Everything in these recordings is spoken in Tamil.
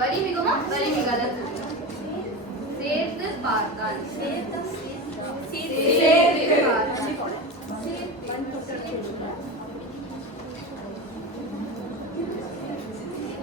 வலி மிகுமா வலி மிகாத சேர்த்து பார்த்தான்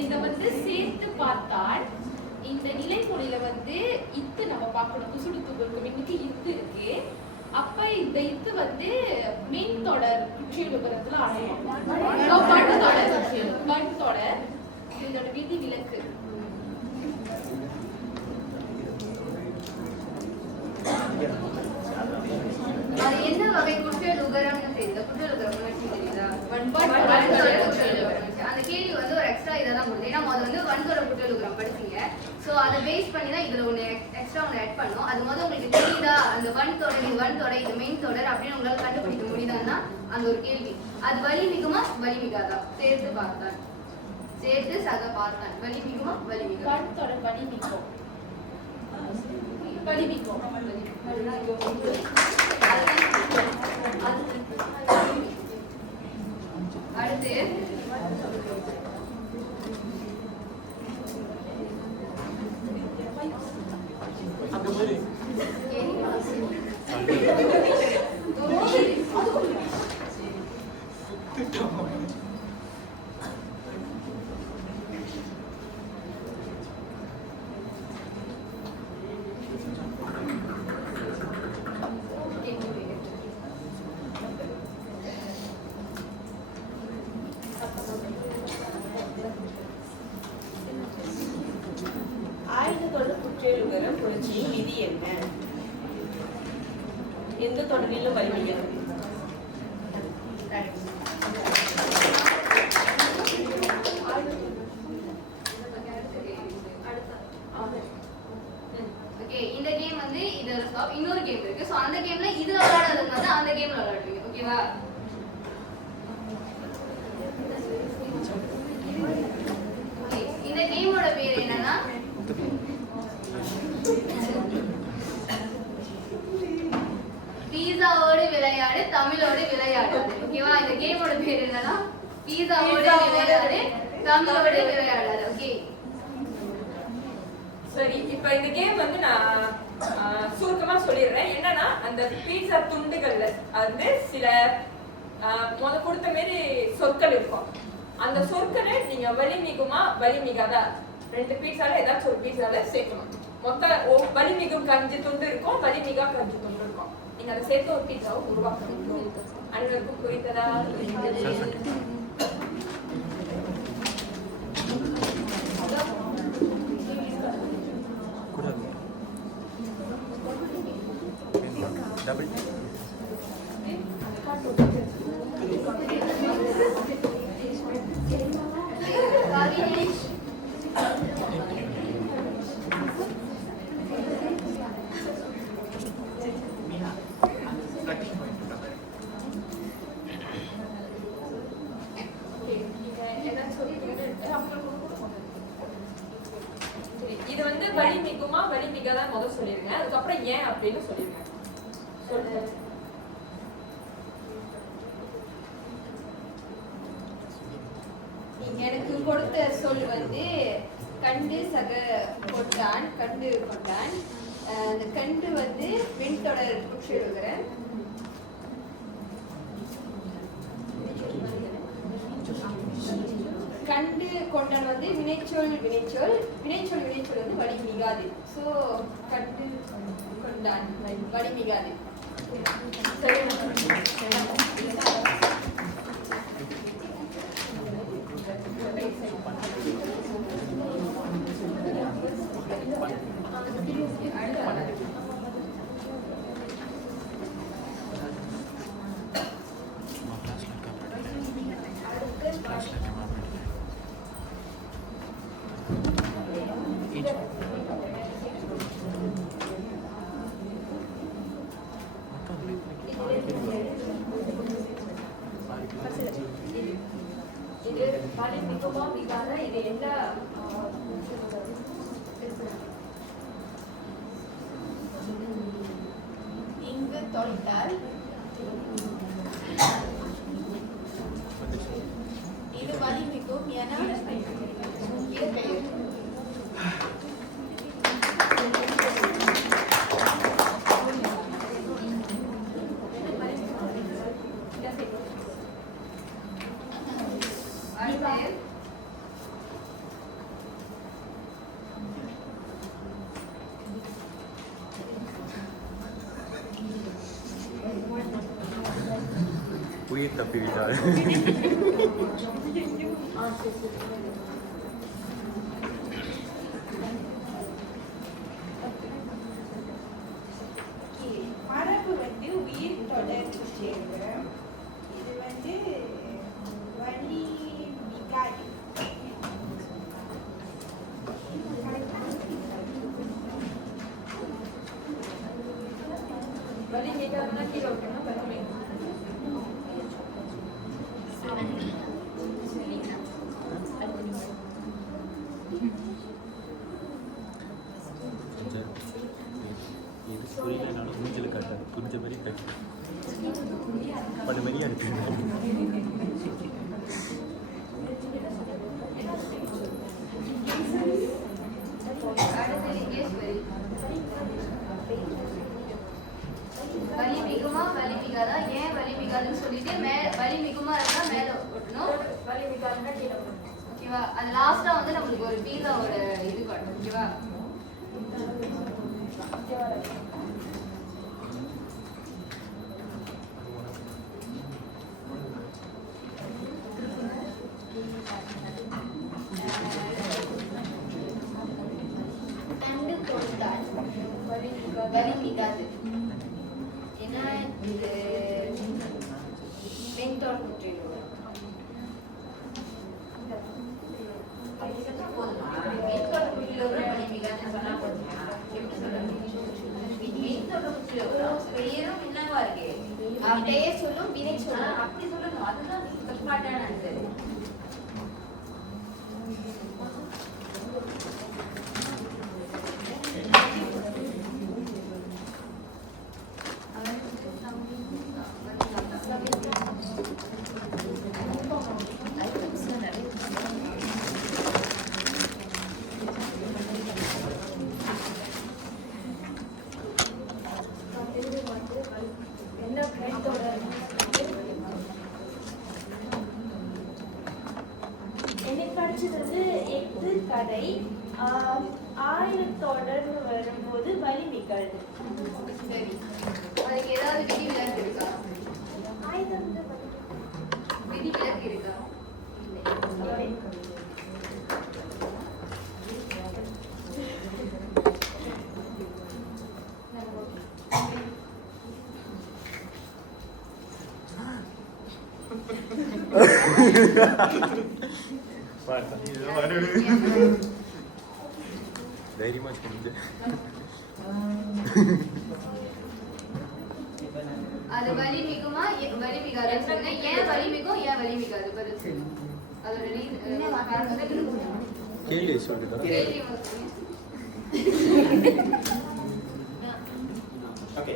இந்த வந்து சேர்த்து பார்த்தால் இந்த நிலைமொழியில வந்து இத்து நம்ம பார்க்கணும். துசுடு துகுருக்கு இன்னைக்கு இத்து இருக்கு. அப்ப இந்த இத்து வந்து மெயின் தொடர் குற்றியலுகரத்துல அடையும். பன் தொடர் இதோட விதி விலக்கு. அது என்ன வகை குற்றியலுகரம்னு தெரியல. குற்றியலுகரம் தெரியுதா? அந்த கேள்வி வந்து ஒரு எக்ஸ்ட்ரா இதெல்லாம் கொடுத்து ஏன்னா அது வந்து வன்தொடர் குற்றியலுகரம் படிச்சீங்க. ஸோ அதை பேஸ் பண்ணி தான் இதுல ஒன்று எக்ஸ்ட்ரா ஒன்று ஆட் பண்ணும். அது முதல்ல உங்களுக்கு தெரியுதா அந்த வன்தொடர் இது மெயின் தொடர் அப்படின்னு உங்களால் கண்டுபிடிக்க முடியுதான்னா அந்த ஒரு கேள்வி. அது வலி மிகுமா வலி மிகாதா சேர்த்து பார்த்தான் சேர்த்து சக பார்த்தான் வலி மிகுமா வலி மிகா வன்தொடர் வலி மிகும் வலி மிகும் அடுத்து ஆயுதத்தொடர் குற்றியலுகரம் புரட்சியின் விதி என்ன? எந்த தொடரிலும் வலிமைகிறது? இந்த கேம் வந்து இதோட ஸ்டாப் இன்னொரு கேம் இருக்கு. சோ அந்த கேம்ல இதுல விளையாடுறது வந்து அந்த கேம்ல விளையாடுவீங்க. ஓகேவா? இந்த கேமோட பேர் என்னன்னா பீஸாவோடு விளையாடு தமிழோடு விளையாடு. ஓகேவா? இந்த கேமோட பேர் என்னன்னா பீஸாவோடு விளையாடு தமிழோடு விளையாடாது. ஓகே சரி, இப்ப இந்த கேம் வந்து நான் சுருக்கமா சொல்லிடுறேன். என்னன்னா அந்த பீட்சா துண்டுகள்ல வந்து சில முத கொடுத்த மாதிரி சொற்கள் இருக்கும். அந்த சொற்களை நீங்க வலி மிகுமா வலி மிகாதா ரெண்டு பீட்சால ஏதாச்சும் ஒரு பீட்சால சேர்க்கணும். மொத்த வலி மிகும் கஞ்சி துண்டு இருக்கும், வலி மிகா கஞ்சி துண்டு இருக்கும். நீங்க அதை சேர்த்து ஒரு பீட்சாவை உருவாக்கணும். அனைவருக்கும் புரிந்ததா? இது வந்து வலி மிகுமா வலி மிகாதான் முதல் சொல்லிருங்க. அதுக்கப்புறம் ஏன் அப்படின்னு சொல்லிருங்க. சொல்லுங்க. எனக்கு கொடுத்த சொல் வந்து கண்டு சக கொண்டான் கண்டு கொண்டான். அந்த கண்டு வந்து வெண்தொடர் குற்றியலுகரம். கண்டு கொண்டான் வந்து வினைச்சொல் வந்து வலி மிகாது. ஸோ கண்டு கொண்டான் வலி மிகாது. இது வலி மிகுமா மிகாத இது என்ன இங்கு தொலைத்தால் இது வலி மிகும் என இடம்பெயர். உயிர் தப்பிவிட்டார். மரபு வந்து உயிர் தொடர் குற்றியலுகரம். இது வந்து வலி மிகாது. வலி மிகாதுன்னா கீழே விட்டோம்னா வலி மிகாது. இது புரியலனாலும் மூஞ்சில் காட்டாது. புரிஞ்ச மாதிரி கட்டு பண்ண மாதிரி அனுப்பிடுங்க. அடுத்து லிங்கேஸ்வரி. வலி மிகுமா வலி மிகாதா? ஏன் வலி மிகாதுன்னு சொல்லிட்டு வலி மிகுமா இருந்தா மேல ஒட்டணும். வலி மிகாதுன்னா கீழே விடணும். ஓகேவா? அது லாஸ்டா வந்து நம்மளுக்கு ஒரு பீஸாவோட இது காட்டும். ஓகேவா? கண்டு கொடுத்தால் வலி மிகாது. ஏன்னா இது மென்டோர் குற்றியலுகரம். பெயரும் என்னவா இருக்கு? பெயர் சொல்லும் வினை சொல்லும். அப்படி சொல்லணும். அதுதான் தப்பாட்டான ஆன்சர். என்னை படிச்சது வந்து எட்டு கதை ஆயிரத்தொடர்னு வரும்போது வலி மிகாது. சரி. அதுக்கு ஏதாவது விதி விலக்கு இருக்கா? ஆயுதம் விதி விலக்கு இருக்கா? தைரியமா சொல்லுங்க. அது வலி மிகுமா வலி மிகாதுன்னு சொன்னா ஏன் வலி மிகும் ஏன் வலி மிகாது? பதில் சொல்லு. அதோட கேள்வி சொல்லுங்க. கேள்வி ஓகே,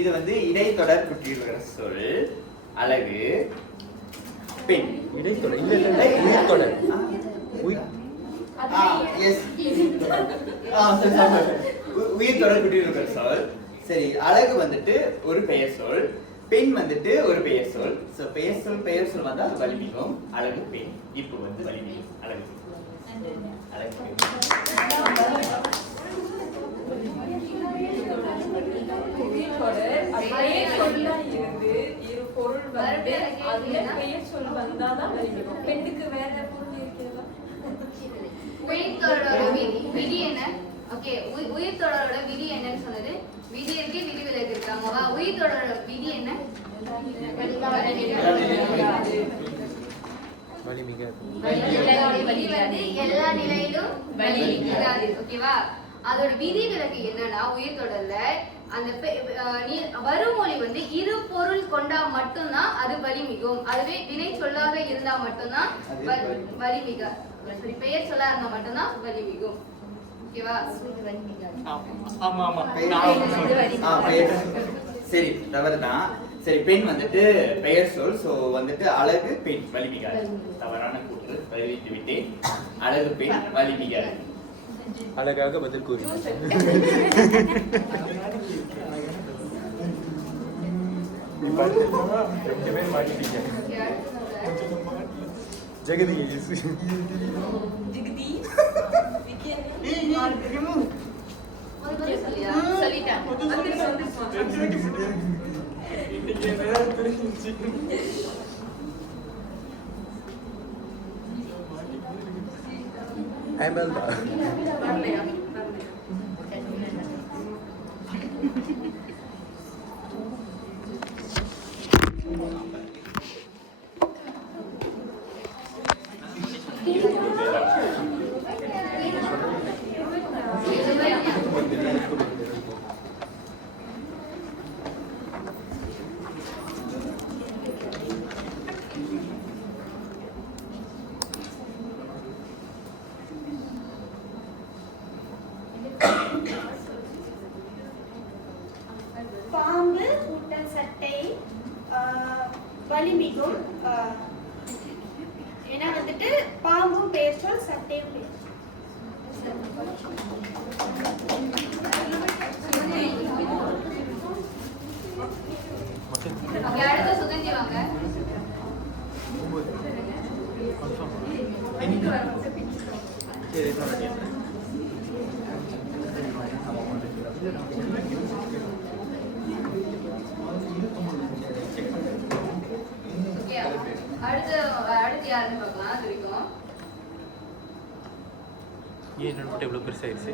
இது வந்து இடைத்தொடர் குற்றியலுகர சொல். அழகு பெண். இடைத்தொடர் இல்ல இல்ல இல்ல உயிர்த்தொடர். உயிர்த்தொடர் குற்றியலுகர சொல். சரி, அழகு வந்துட்டு ஒரு பெயர் சொல், பெண் வந்துட்டு ஒரு பெயர் சொல். சோ பெயர் சொல் வந்தா அது வலிமிகும், அழகு பெண். இப்போ வந்து வலிமிகும் அழகு அழகு பெண். உயிர்த்தொடர் அதே சொல்லா இருந்து இரு பொருள் வந்து அதுல பெயர் சொல் வந்தாதான் வலி மிகும். பெண்ணுக்கு வேற பொருள் இருக்கிறதா? உயிர்த்தொடரோட விதி என்ன? ஓகே, உயிர்த்தொடரோட விதி என்னன்னு சொன்னது. விதி இருக்கு, விதி விலக்கு இருக்காங்கவா? உயிர்த்தொடரோட விதி என்ன? வலி மிகாது. விதி வந்து எல்லா நிலையிலும் வலி மிகாது. ஓகேவா? அதோட விதி விலக்கு என்னன்னா உயிர்த்தொடர்ல அந்த வருமொழி வந்து இரு பொருள் கொண்டா மட்டும்தான் அது வலி மிகும். அதுவே வினை சொல்லாத இருந்தா மட்டும்தான் வலி மிக பெயர் சொல்லா இருந்தா மட்டும்தான் வலி மிகும். ஓகேவா? ஆமா ஆமா பெயர். சரி, தவறுதான். சரி, பெண் வந்துட்டு பெயர் சொல். சோ வந்துட்டு அழகு பெண் வலிமிகாது. தவறான கூற்று பதிவிட்டு விட்டேன். அழகு பெண் வலிமிகாது. அழகாக பதில் கூறினார். ரெண்டு பேர் மாட்டிட்டீங்க. ஜெகதீஷ் சொல்லிட்டாங்க. டைம் தான் வரலையா? பாம்பு கூட்டல் சட்டை வலிமிகும். ஏன்னா வந்துட்டு பாம்பும் பெயர் சொல், சட்டையும் பெயர் ஓகே, அடுத்து சுகந்தி வாங்க. ஓகே, அடுத்து யாருன்னு பார்க்கலாம். அது வரைக்கும் ஏன் நோட் எவ்வளோ பெருசாகிடுச்சு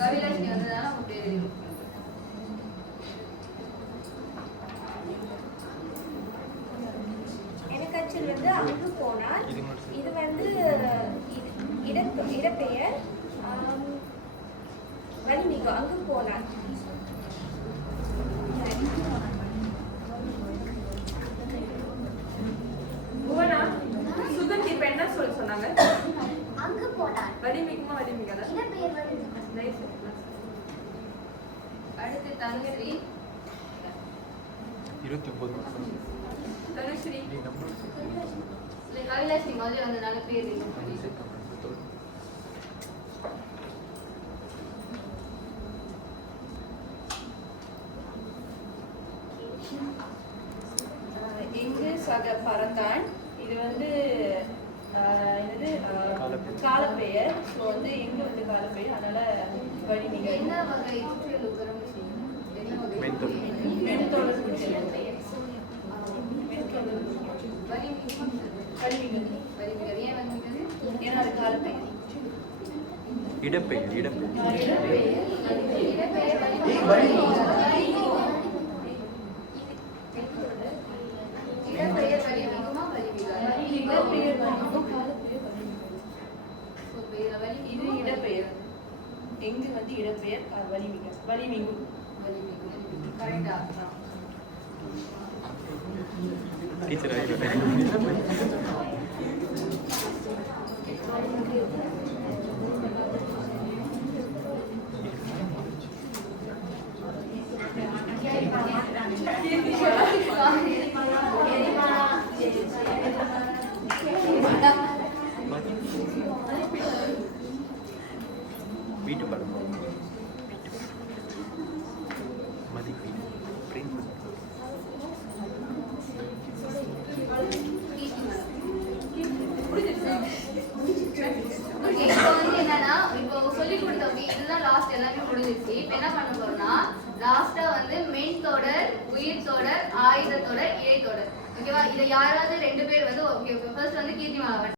கவிலட்சுமி வந்ததுனால உங்க பேர் எழுதி. எனக்கச்சல் வந்து அங்கு போனால். இது வந்து இடப்பெயர். வலிமிகு அங்கு போனால். புவனா, சுகந்தி இப்ப என்ன சொல்ல சொன்னாங்க? அங்கு போனால் வலிமிகுமா வலிமிகா? இடப்பெயர் வலிமிகு. அடுத்து தனுஸ்ரீ. 29 தனுஸ்ரீ. இல்லை, கவிலட்சுமி முதல்ல வந்ததுனால பேர் எழுதி பண்ணி. எங்கு சக பறந்தான். இது வந்து என்னது காலப்பெயர். ஸோ வந்து எங்கு வந்து காலப்பெயர், அதனால வழிமிகை. என்ன வகை சுற்றியல் உகரம்? என்ன வகை? மென்தொடர். மென்தொடர் குற்றல். வலிமிகு. வலிமிகர். ஏன் வலிமிகர்? ஏன்னா அது காலப்பெயர். இடப்பெயர் இடப்பெயர் இடப்பெயர் இடப்பெயர் வலிமிகுமா வலிமிகா? இடப்பெயர் வலிமிகு, காலப்பெயர் வலிமிகு. இது இடப்பெயர். எங்கு வந்து இடப்பெயர், வலிமிகு. வலிமிகு. கரெக்டா? டீச்சர் ஆகிடுவேன் வீட்டு படம் மதிப்பீடு ஓகே, இப்போ வந்து என்னன்னா, இப்போ சொல்லிக் கொடுத்த இதுதான் லாஸ்ட், எல்லாமே முடிஞ்சிருச்சு. இப்போ என்ன பண்ண போறோம்னா, லாஸ்டா வந்து மெயின் தொடர், உயிர் தொடர், ஆயுத தொடர், இறை தொடர். ஓகேவா? இதை யாராவது 2 பேர் வந்து ஓகே, ஃபர்ஸ்ட் வந்து கீர்த்திமாலா